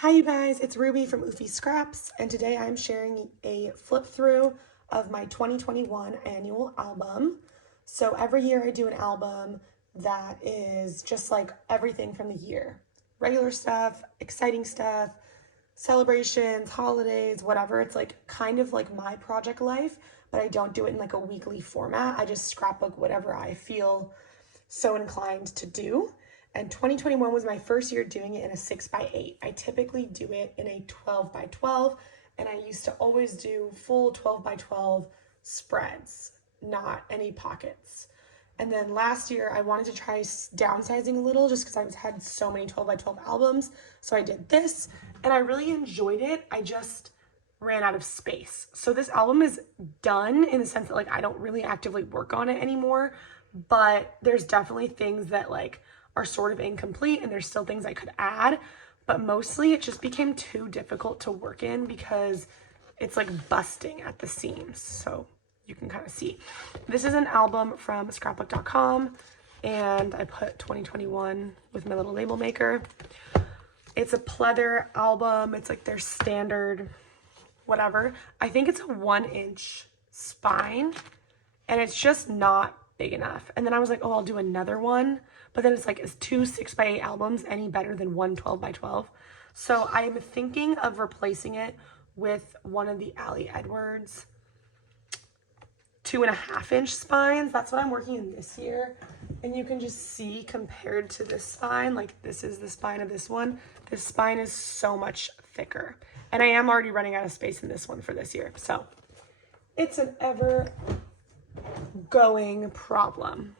Hi you guys, it's Ruby from Oofy Scraps, and today I'm sharing a flip through of my 2021 annual album. So every year I do an album that is just like everything from the year. Regular stuff, exciting stuff, celebrations, holidays, whatever. It's like kind of like my project life, but I don't do it in like a weekly format. I just scrapbook whatever I feel so inclined to do. And 2021 was my first year doing it in a 6x8. I typically do it in a 12x12, and I used to always do full 12x12 spreads, not any pockets. And then last year I wanted to try downsizing a little just because I had so many 12x12 albums. So I did this and I really enjoyed it. I just ran out of space. So this album is done in the sense that like I don't really actively work on it anymore, but there's definitely things that like are sort of incomplete and there's still things I could add, but mostly it just became too difficult to work in because it's like busting at the seams. So you can kind of see. This is an album from scrapbook.com and I put 2021 with my little label maker. It's a pleather album. It's like their standard whatever. I think it's a 1-inch spine and it's just not big enough. And then I was like, oh, I'll do another one. But then it's like, is 2 6x8 albums any better than one 12x12? So I'm thinking of replacing it with one of the Ali Edwards 2.5-inch spines. That's what I'm working in this year. And you can just see compared to this spine, like this is the spine of this one. This spine is so much thicker. And I am already running out of space in this one for this year. So it's an ever going problem.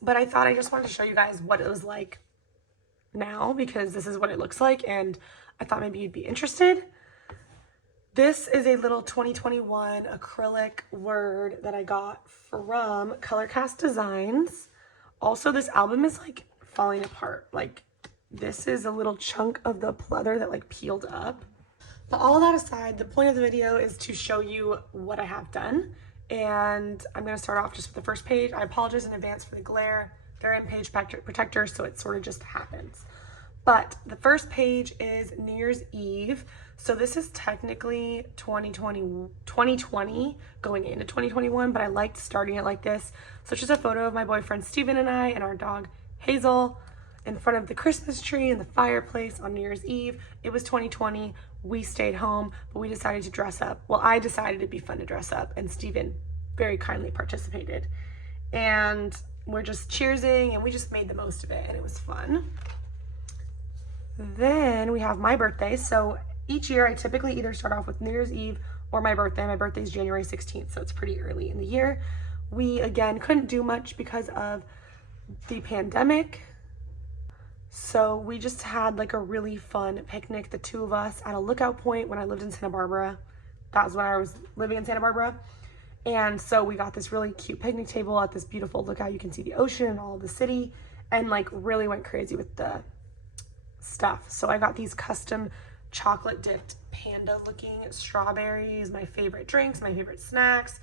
But I thought I just wanted to show you guys what it was like now because this is what it looks like and I thought maybe you'd be interested. This is a little 2021 acrylic word that I got from Colorcast Designs. Also, this album is like falling apart. Like this is a little chunk of the pleather that like peeled up. But all that aside, the point of the video is to show you what I have done. And I'm going to start off just with the first page. I apologize in advance for the glare. They're in page protector, so it sort of just happens. But the first page is New Year's Eve. So this is technically 2020 going into 2021, but I liked starting it like this. So it's just a photo of my boyfriend Steven and I and our dog Hazel in front of the Christmas tree and the fireplace on New Year's Eve. It was 2020. We stayed home, but we decided to dress up. Well, I decided it'd be fun to dress up, and Steven very kindly participated. And we're just cheersing, and we just made the most of it, and it was fun. Then we have my birthday. So each year I typically either start off with New Year's Eve or my birthday. My birthday is January 16th, so it's pretty early in the year. We, again, couldn't do much because of the pandemic. So we just had like a really fun picnic, the two of us, at a lookout point when I lived in Santa Barbara. That was when I was living in Santa Barbara. And so we got this really cute picnic table at this beautiful lookout. You can see the ocean and all of the city, and like really went crazy with the stuff. So I got these custom chocolate dipped panda looking strawberries, my favorite drinks, my favorite snacks.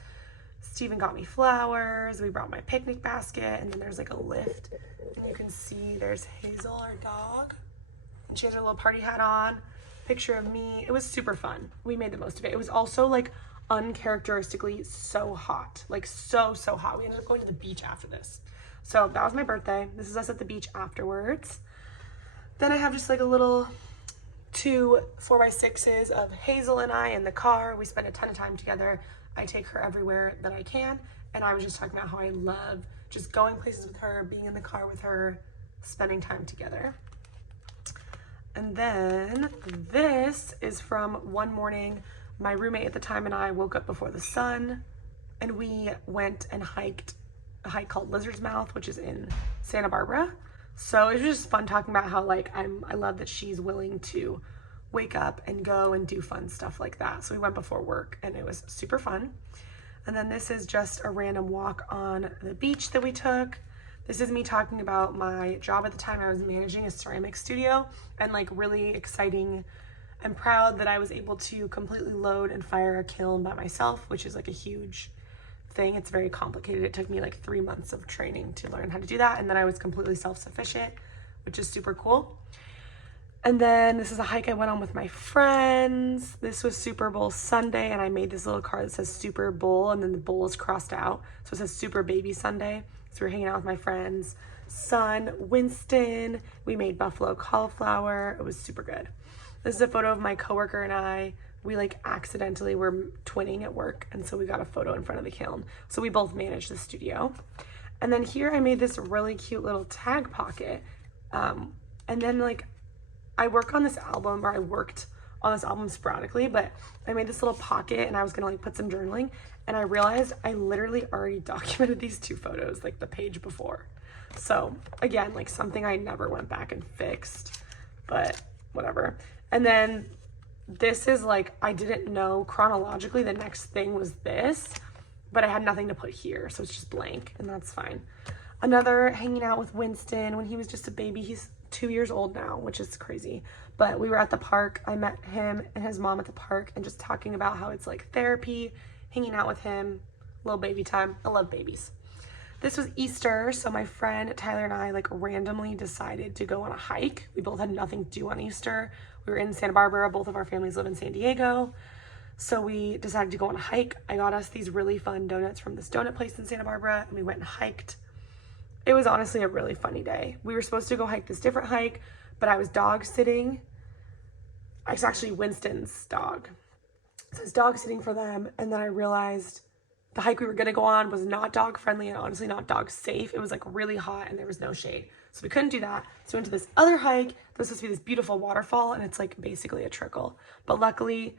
Steven got me flowers. We brought my picnic basket, and then there's like a lift, and you can see there's Hazel, our dog, and she has her little party hat on. Picture of me. It was super fun. We made the most of it. It was also like uncharacteristically so hot, like so hot. We ended up going to the beach after this. So that was my birthday. This is us at the beach afterwards. Then I have just like a little 2 4x6s of Hazel and I in the car. We spend a ton of time together. I take her everywhere that I can, and I was just talking about how I love just going places with her, being in the car with her, spending time together. And then this is from one morning. My roommate at the time and I woke up before the sun, and we went and hiked a hike called Lizard's Mouth, which is in Santa Barbara. So it was just fun talking about how like I love that she's willing to wake up and go and do fun stuff like that. So we went before work and it was super fun. And then this is just a random walk on the beach that we took. This is me talking about my job at the time. I was managing a ceramic studio, and like really exciting and proud that I was able to completely load and fire a kiln by myself, which is like a huge thing. It's very complicated. It took me like 3 months of training to learn how to do that. And then I was completely self-sufficient, which is super cool. And then this is a hike I went on with my friends. This was Super Bowl Sunday, and I made this little card that says Super Bowl, and then the bowl is crossed out. So it says Super Baby Sunday. So we were hanging out with my friends. Son, Winston. We made buffalo cauliflower. It was super good. This is a photo of my coworker and I. We like accidentally were twinning at work, and so we got a photo in front of the kiln. So we both managed the studio. And then here I made this really cute little tag pocket. And then like I work on this album, or I worked on this album sporadically, but I made this little pocket and I was gonna like put some journaling, and I realized I literally already documented these 2 photos like the page before. So again, like something I never went back and fixed, but whatever. And then this is like, I didn't know chronologically the next thing was this, but I had nothing to put here, so it's just blank, and that's fine. Another hanging out with Winston when he was just a baby. He's 2 years old now, which is crazy. But we were at the park. I met him and his mom at the park, and just talking about how it's like therapy, hanging out with him, little baby time. I love babies. This was Easter, so my friend Tyler and I like randomly decided to go on a hike. We both had nothing to do on Easter. We were in Santa Barbara. Both of our families live in San Diego. So we decided to go on a hike. I got us these really fun donuts from this donut place in Santa Barbara, and we went and hiked. It was honestly a really funny day. We were supposed to go hike this different hike, but I was dog sitting. It's actually Winston's dog. So I was dog sitting for them, and then I realized the hike we were gonna go on was not dog friendly and honestly not dog safe. It was like really hot and there was no shade. So we couldn't do that. So we went to this other hike. There's supposed to be this beautiful waterfall, and it's like basically a trickle. But luckily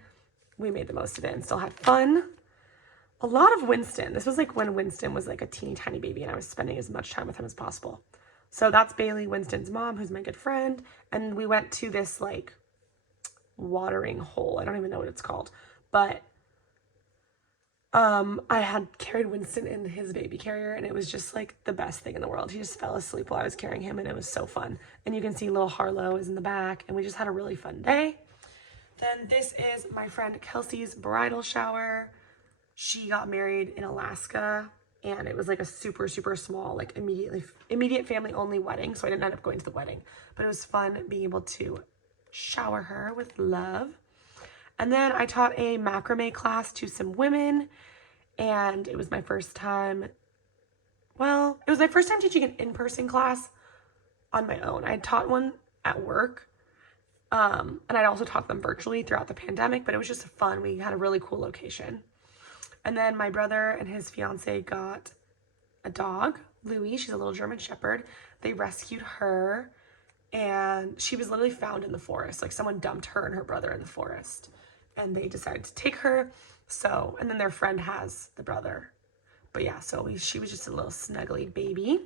we made the most of it and still had fun. A lot of Winston. This was like when Winston was like a teeny tiny baby and I was spending as much time with him as possible. So that's Bailey, Winston's mom, who's my good friend. And we went to this like watering hole. I don't even know what it's called, but I had carried Winston in his baby carrier, and it was just like the best thing in the world. He just fell asleep while I was carrying him, and it was so fun. And you can see little Harlow is in the back, and we just had a really fun day. Then this is my friend Kelsey's bridal shower. She got married in Alaska, and it was like a super, super small, like immediate family only wedding. So I didn't end up going to the wedding, but it was fun being able to shower her with love. And then I taught a macrame class to some women, and it was my first time, well, it was my first time teaching an in-person class on my own. I had taught one at work, and I'd also taught them virtually throughout the pandemic, but it was just fun. We had a really cool location. And then my brother and his fiance got a dog, Louie. She's a little German Shepherd. They rescued her, and she was literally found in the forest. Like someone dumped her and her brother in the forest, and they decided to take her. So, and then their friend has the brother. But yeah, so she was just a little snuggly baby.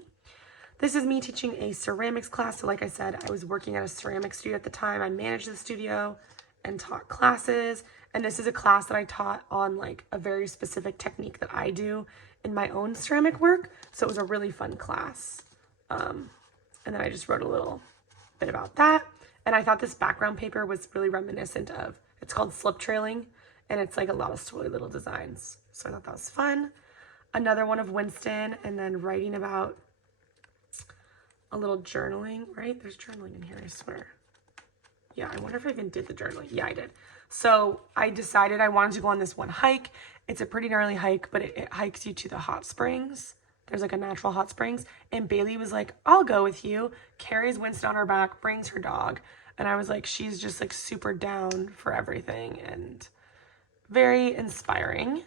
This is me teaching a ceramics class. So like I said, I was working at a ceramics studio at the time. I managed the studio and taught classes. And this is a class that I taught on like a very specific technique that I do in my own ceramic work. So it was a really fun class. And then I just wrote a little bit about that. And I thought this background paper was really reminiscent of, it's called Slip Trailing, and it's like a lot of swirly little designs. So I thought that was fun. Another one of Winston, and then writing about a little journaling, right? There's journaling in here, I swear. Yeah, I wonder if I even did the journaling. Yeah, I did. So I decided I wanted to go on this one hike. It's a pretty gnarly hike, but it hikes you to the hot springs. There's like a natural hot springs. And Bailey was like, I'll go with you. Carries Winston on her back, brings her dog. And I was like, she's just like super down for everything and very inspiring.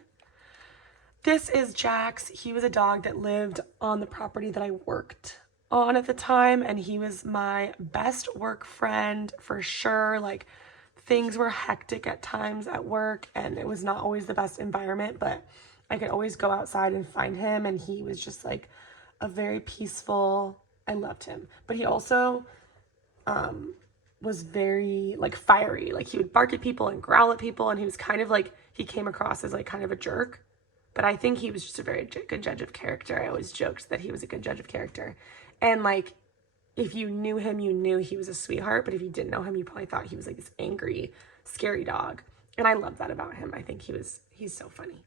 This is Jax. He was a dog that lived on the property that I worked on at the time, and he was my best work friend for sure. Like things were hectic at times at work, and it was not always the best environment, but I could always go outside and find him, and he was just like a very peaceful, I loved him. But he also was very like fiery. Like he would bark at people and growl at people, and he was kind of like, he came across as like kind of a jerk, but I think he was just a very good judge of character. I always joked that he was a good judge of character. And like, if you knew him, you knew he was a sweetheart, but if you didn't know him, you probably thought he was like this angry, scary dog. And I love that about him. I think he's so funny.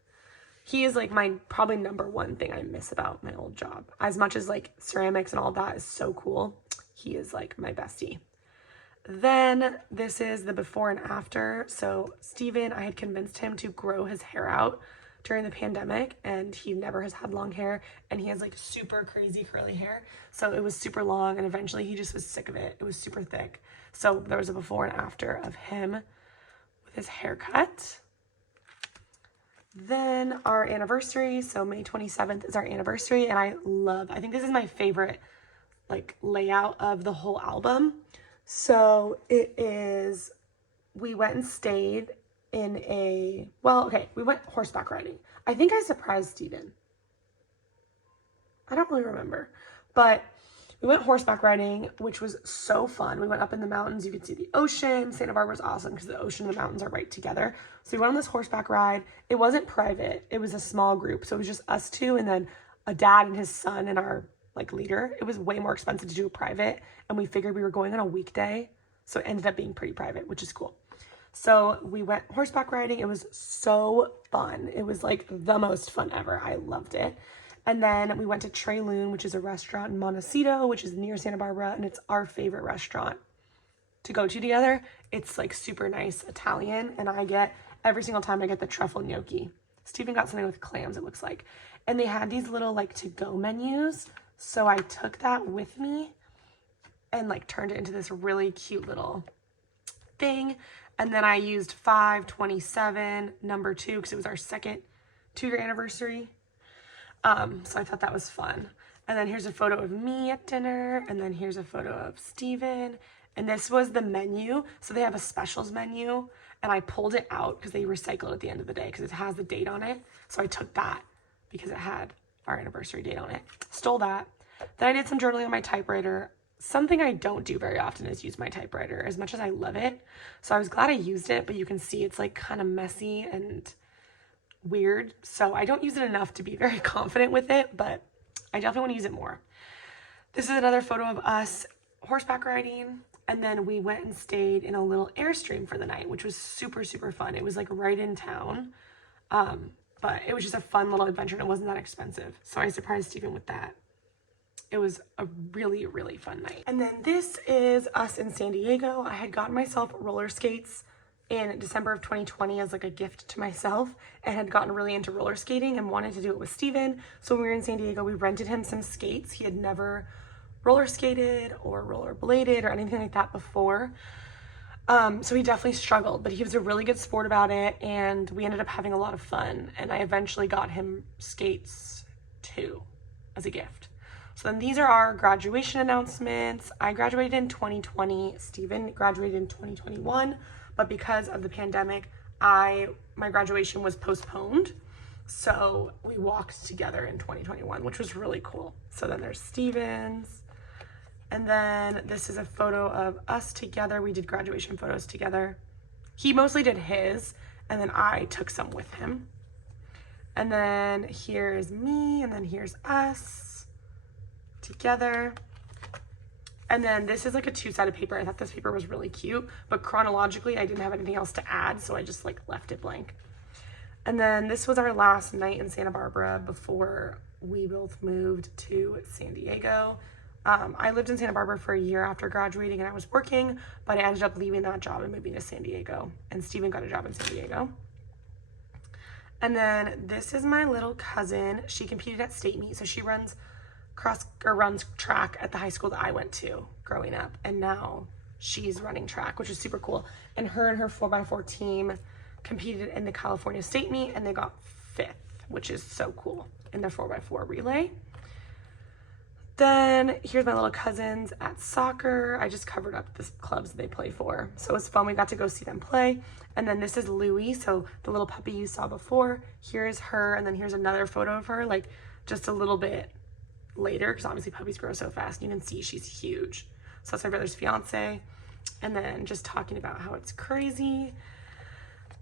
He is like my probably number one thing I miss about my old job. As much as like ceramics and all that is so cool, he is like my bestie. Then this is the before and after. So Steven, I had convinced him to grow his hair out during the pandemic, and he never has had long hair, and he has like super crazy curly hair. So it was super long, and eventually he just was sick of it. It was super thick. So there was a before and after of him with his haircut. Then our anniversary, so May 27th is our anniversary, and I think this is my favorite like layout of the whole album. So it is, we went and stayed in a, we went horseback riding. I think I surprised Steven. I don't really remember, but we went horseback riding, which was so fun. We went up in the mountains. You could see the ocean. Santa Barbara's awesome because the ocean and the mountains are right together. So we went on this horseback ride. It wasn't private. It was a small group. So it was just us two and then a dad and his son and our like leader. It was way more expensive to do a private, and we figured we were going on a weekday. So it ended up being pretty private, which is cool. So we went horseback riding. It was so fun. It was like the most fun ever. I loved it. And then we went to Trey Loon, which is a restaurant in Montecito, which is near Santa Barbara, and it's our favorite restaurant to go to together. It's like super nice Italian, and I get, every single time I get the truffle gnocchi. Steven got something with clams, it looks like. And they had these little like to-go menus, so I took that with me and like turned it into this really cute little thing. And then I used 527 number 2 because it was our second 2-year anniversary. So I thought that was fun. And then here's a photo of me at dinner. And then here's a photo of Steven. And this was the menu. So they have a specials menu. And I pulled it out because they recycle it at the end of the day because it has the date on it. So I took that because it had our anniversary date on it. Stole that. Then I did some journaling on my typewriter. Something I don't do very often is use my typewriter as much as I love it. So I was glad I used it, but you can see it's like kind of messy and weird. So I don't use it enough to be very confident with it, but I definitely want to use it more. This is another photo of us horseback riding. And then we went and stayed in a little Airstream for the night, which was super, super fun. It was like right in town. But it was just a fun little adventure and it wasn't that expensive. So I surprised Steven with that. It was a really, really fun night. And then this is us in San Diego. I had gotten myself roller skates in December of 2020 as like a gift to myself, and had gotten really into roller skating and wanted to do it with Steven. So when we were in San Diego, we rented him some skates. He had never roller skated or roller bladed or anything like that before. So he definitely struggled, but he was a really good sport about it, and we ended up having a lot of fun. And I eventually got him skates too as a gift. So then these are our graduation announcements. I graduated in 2020. Steven graduated in 2021, but because of the pandemic, my graduation was postponed. So we walked together in 2021, which was really cool. So then there's Steven's. And then this is a photo of us together. We did graduation photos together. He mostly did his, and then I took some with him. And then here is me, and then here's us together. And then this is like a 2-sided paper. I thought this paper was really cute, but chronologically I didn't have anything else to add, so I just like left it blank. And then this was our last night in Santa Barbara before we both moved to San Diego. I lived in Santa Barbara for a year after graduating and I was working, but I ended up leaving that job and moving to San Diego, and Steven got a job in San Diego. And then this is my little cousin. She competed at state meet, so she runs track at the high school that I went to growing up, and now she's running track, which is super cool. And her 4x4 team competed in the California state meet, and they got 5th, which is so cool, in their 4x4 relay. Then here's my little cousins at soccer. I just covered up the clubs that they play for. So it was fun. We got to go see them play. And then this is Louie, so the little puppy you saw before. Here is her, and then here's another photo of her, like just a little bit later, because obviously puppies grow so fast. You can see she's huge. So that's my brother's fiance. And then just talking about how it's crazy.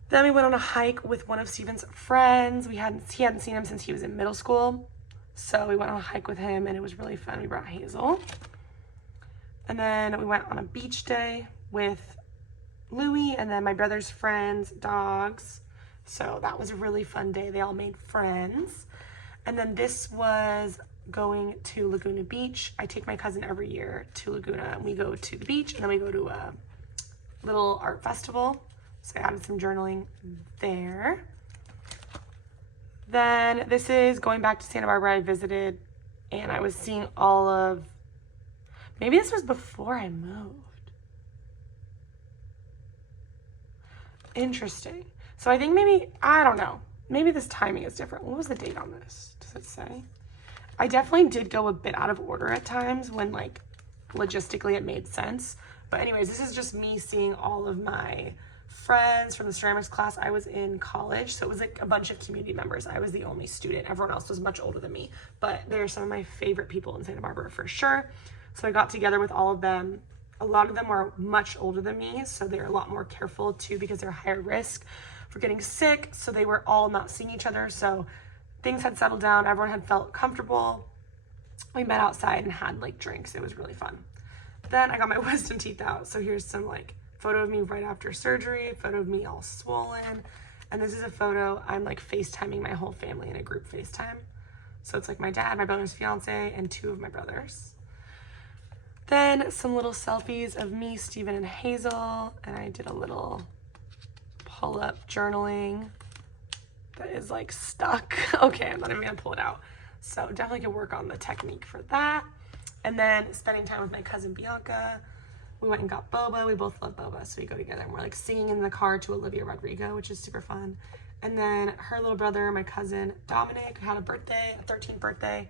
Then we went on a hike with one of Steven's friends. He hadn't seen him since he was in middle school. So we went on a hike with him and it was really fun. We brought Hazel. And then we went on a beach day with Louie and then my brother's friends' dogs. So that was a really fun day. They all made friends. And then this was going to Laguna Beach. I take my cousin every year to Laguna, and we go to the beach and then we go to a little art festival. So I added some journaling there. Then this is going back to Santa Barbara. I visited and I was seeing all of, maybe this was before I moved. Interesting. So I think maybe, I don't know, maybe this timing is different. What was the date on this? Does it say? I definitely did go a bit out of order at times when like logistically it made sense. But anyways, this is just me seeing all of my friends from the ceramics class. I was in college, so it was like a bunch of community members. I was the only student. Everyone else was much older than me, but they're some of my favorite people in Santa Barbara for sure. So I got together with all of them. A lot of them were much older than me, so they're a lot more careful too because they're higher risk for getting sick. So they were all not seeing each other. So things had settled down. Everyone had felt comfortable. We met outside and had like drinks. It was really fun. Then I got my wisdom teeth out. So here's some like photo of me right after surgery, photo of me all swollen. And this is a photo, I'm like FaceTiming my whole family in a group FaceTime. So it's like my dad, my brother's fiance, and 2 of my brothers. Then some little selfies of me, Steven, and Hazel. And I did a little pull-up journaling that is like stuck. Okay, I'm not even gonna pull it out. So definitely can work on the technique for that. And then spending time with my cousin Bianca. We went and got boba. We both love boba, so we go together and we're like singing in the car to Olivia Rodrigo, which is super fun. And then her little brother, my cousin Dominic, had a birthday, a 13th birthday.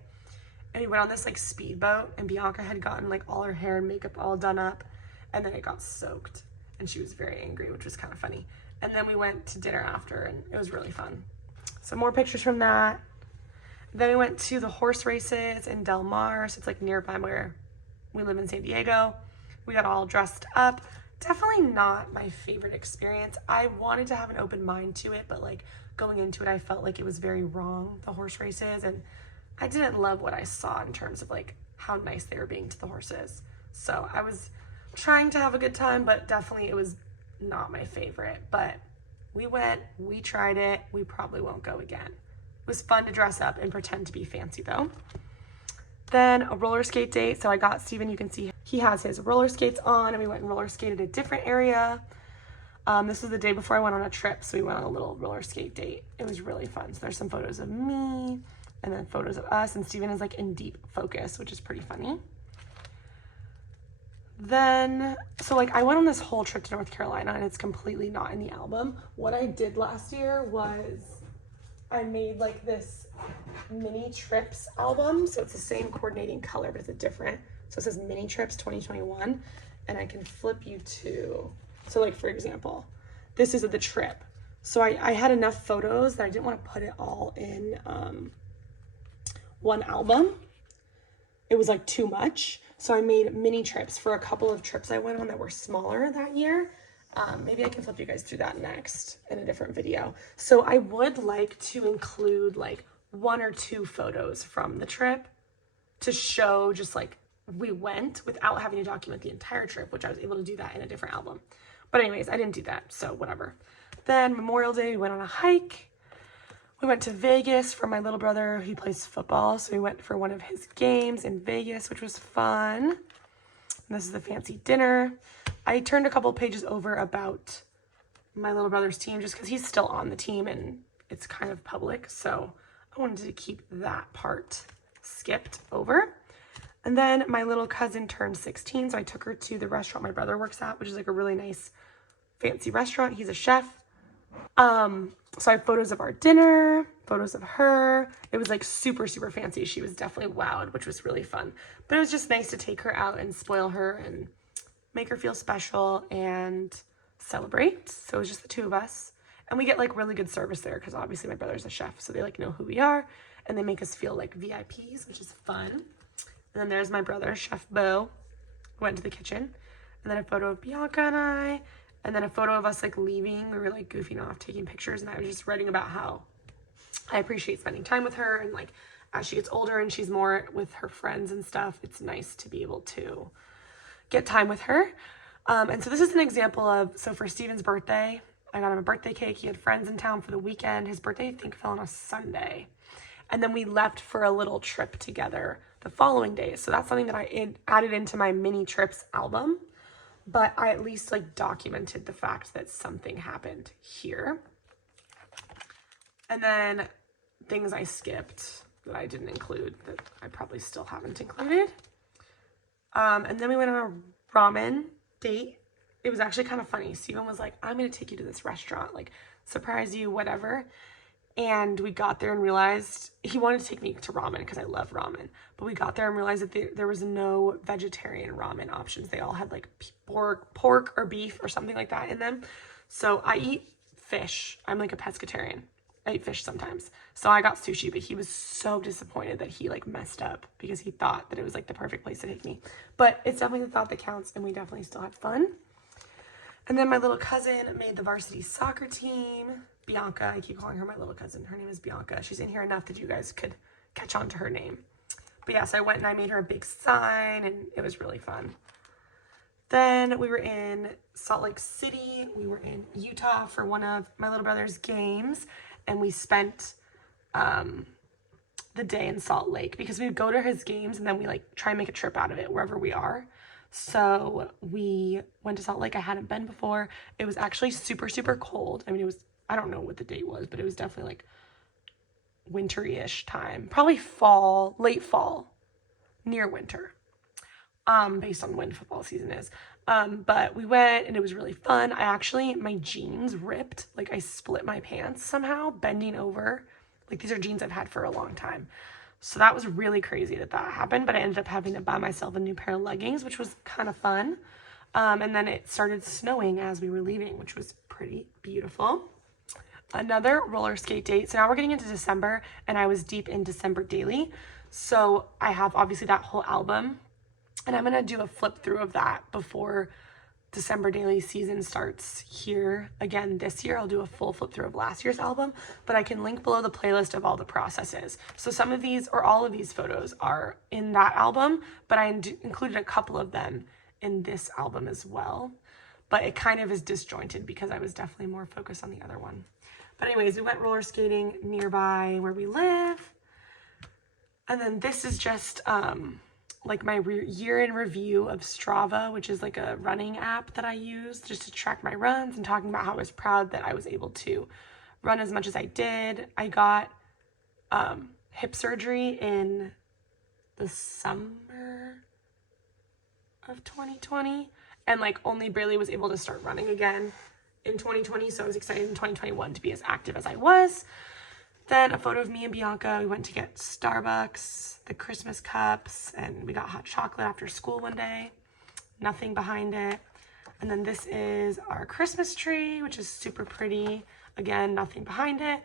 And we went on this like speedboat, and Bianca had gotten like all her hair and makeup all done up, and then it got soaked and she was very angry, which was kind of funny. And then we went to dinner after and it was really fun. So more pictures from that. Then we went to the horse races in Del Mar. So it's like nearby where we live in San Diego. We got all dressed up. Definitely not my favorite experience. I wanted to have an open mind to it, but like going into it, I felt like it was very wrong, the horse races. And I didn't love what I saw in terms of like how nice they were being to the horses. So I was trying to have a good time, but definitely it was not my favorite. But we went, we tried it. We probably won't go again. It was fun to dress up and pretend to be fancy though. Then a roller skate date. So I got Steven, you can see he has his roller skates on, and we went and roller skated a different area. This was the day before I went on a trip, so we went on a little roller skate date. It was really fun. So there's some photos of me and then photos of us, and Steven is like in deep focus, which is pretty funny. Then, so like I went on this whole trip to North Carolina and it's completely not in the album. What I did last year was I made like this mini trips album. So it's the same coordinating color, but it's a different. So it says mini trips 2021, and I can flip you to, so like for example, this is the trip. So I had enough photos that I didn't want to put it all in one album. It was like too much. So I made mini trips for a couple of trips I went on that were smaller that year. Maybe I can flip you guys through that next in a different video. So I would like to include like 1 or 2 photos from the trip to show just like we went without having to document the entire trip, which I was able to do that in a different album. But anyways, I didn't do that, so whatever. Then Memorial Day, we went on a hike. We went to Vegas for my little brother. He plays football, so we went for one of his games in Vegas, which was fun. And this is the fancy dinner. I turned a couple pages over about my little brother's team just because he's still on the team and it's kind of public, so I wanted to keep that part skipped over. And then my little cousin turned 16, so I took her to the restaurant my brother works at, which is like a really nice fancy restaurant. He's a chef. So I have photos of our dinner, photos of her. It was like super, super fancy. She was definitely wowed, which was really fun. But it was just nice to take her out and spoil her and make her feel special and celebrate. So it was just the 2 of us. And we get like really good service there because obviously my brother's a chef, so they like know who we are and they make us feel like VIPs, which is fun. And then there's my brother, Chef Bo, who went to the kitchen. And then a photo of Bianca and I. And then a photo of us like leaving. We were like goofing off, taking pictures. And I was just writing about how I appreciate spending time with her. And like as she gets older and she's more with her friends and stuff, it's nice to be able to get time with her. And so this is an example of, so for Steven's birthday, I got him a birthday cake. He had friends in town for the weekend. His birthday, I think, fell on a Sunday. And then we left for a little trip together the following day. So that's something that I added into my mini trips album. but I at least like documented the fact that something happened here. And then things I skipped that I didn't include that I probably still haven't included. And then we went on a ramen date. It was actually kind of funny. Steven was like, I'm going to take you to this restaurant, like surprise you, whatever. And we got there and realized he wanted to take me to ramen because I love ramen. But we got there and realized that there was no vegetarian ramen options. They all had like pork or beef or something like that in them. So I eat fish. I'm like a pescatarian. I eat fish sometimes. So I got sushi, but he was so disappointed that he like messed up because he thought that it was like the perfect place to take me. But it's definitely the thought that counts, and we definitely still had fun. And then my little cousin made the varsity soccer team. Bianca, I keep calling her my little cousin. Her name is Bianca. She's in here enough that you guys could catch on to her name. But yeah, so I went and I made her a big sign, and it was really fun. Then we were in Salt Lake City. We were in Utah for one of my little brother's games, and we spent the day in Salt Lake because we would go to his games and then we like try and make a trip out of it wherever we are. So we went to Salt Lake. I hadn't been before. It was actually super, super cold. I mean, it was, I don't know what the date was, but it was definitely like wintry-ish time. Probably fall, late fall, near winter, based on when football season is. But we went and it was really fun. My jeans ripped. Like I split my pants somehow, bending over. Like these are jeans I've had for a long time. So that was really crazy that happened, but I ended up having to buy myself a new pair of leggings, which was kind of fun. And then it started snowing as we were leaving, which was pretty beautiful. Another roller skate date. So now we're getting into December, and I was deep in December daily. So I have obviously that whole album, and I'm going to do a flip through of that before December daily season starts here again this year. I'll do a full flip through of last year's album, but I can link below the playlist of all the processes. So some of these or all of these photos are in that album, but I included a couple of them in this album as well. But it kind of is disjointed because I was definitely more focused on the other one. But anyways, we went roller skating nearby where we live. And then this is just like my year in review of Strava, which is like a running app that I use just to track my runs, and talking about how I was proud that I was able to run as much as I did. I got hip surgery in the summer of 2020 and like only barely was able to start running again in 2020. So I was excited in 2021 to be as active as I was. Then a photo of me and Bianca. We went to get Starbucks, the Christmas cups, and we got hot chocolate after school one day. Nothing behind it. And then this is our Christmas tree, which is super pretty. Again, nothing behind it.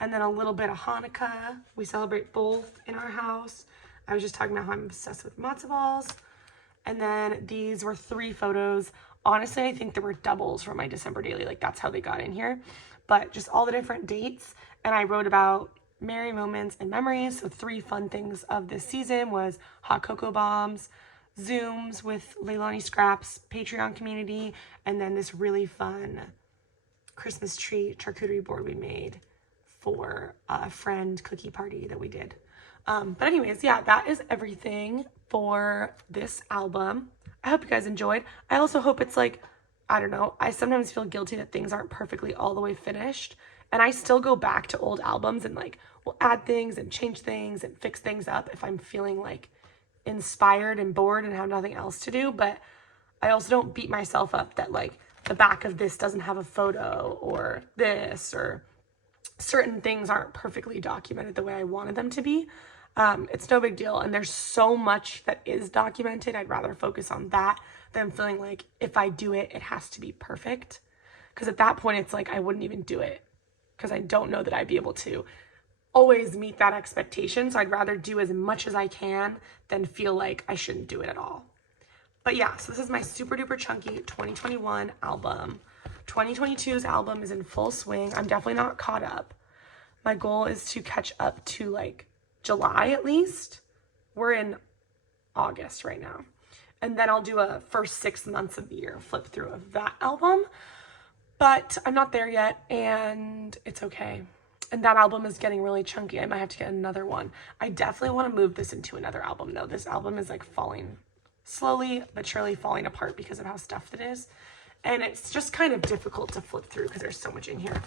And then a little bit of Hanukkah. We celebrate both in our house. I was just talking about how I'm obsessed with matzo balls. And then these were 3 photos. Honestly, I think there were doubles from my December daily. Like that's how they got in here. But just all the different dates. And I wrote about merry moments and memories. So 3 fun things of this season was hot cocoa bombs, Zooms with Leilani Scraps Patreon community, and then this really fun Christmas tree charcuterie board we made for a friend cookie party that we did. But anyways, yeah, that is everything for this album. I hope you guys enjoyed. I also hope it's like, I don't know, I sometimes feel guilty that things aren't perfectly all the way finished. And I still go back to old albums and like will add things and change things and fix things up if I'm feeling like inspired and bored and have nothing else to do. But I also don't beat myself up that like the back of this doesn't have a photo or this, or certain things aren't perfectly documented the way I wanted them to be. It's no big deal. And there's so much that is documented. I'd rather focus on that than feeling like if I do it, it has to be perfect. Because at that point, it's like I wouldn't even do it because I don't know that I'd be able to always meet that expectation. So I'd rather do as much as I can than feel like I shouldn't do it at all. But yeah, so this is my super duper chunky 2021 album. 2022's album is in full swing. I'm definitely not caught up. My goal is to catch up to like July at least. We're in August right now. And then I'll do a first 6 months of the year flip through of that album. But I'm not there yet, and it's okay. And that album is getting really chunky. I might have to get another one. I definitely want to move this into another album though. This album is like falling slowly but surely falling apart because of how stuffed it is. And it's just kind of difficult to flip through because there's so much in here.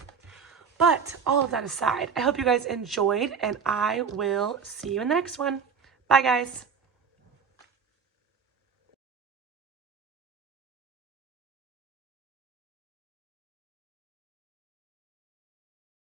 But all of that aside, I hope you guys enjoyed, and I will see you in the next one. Bye, guys.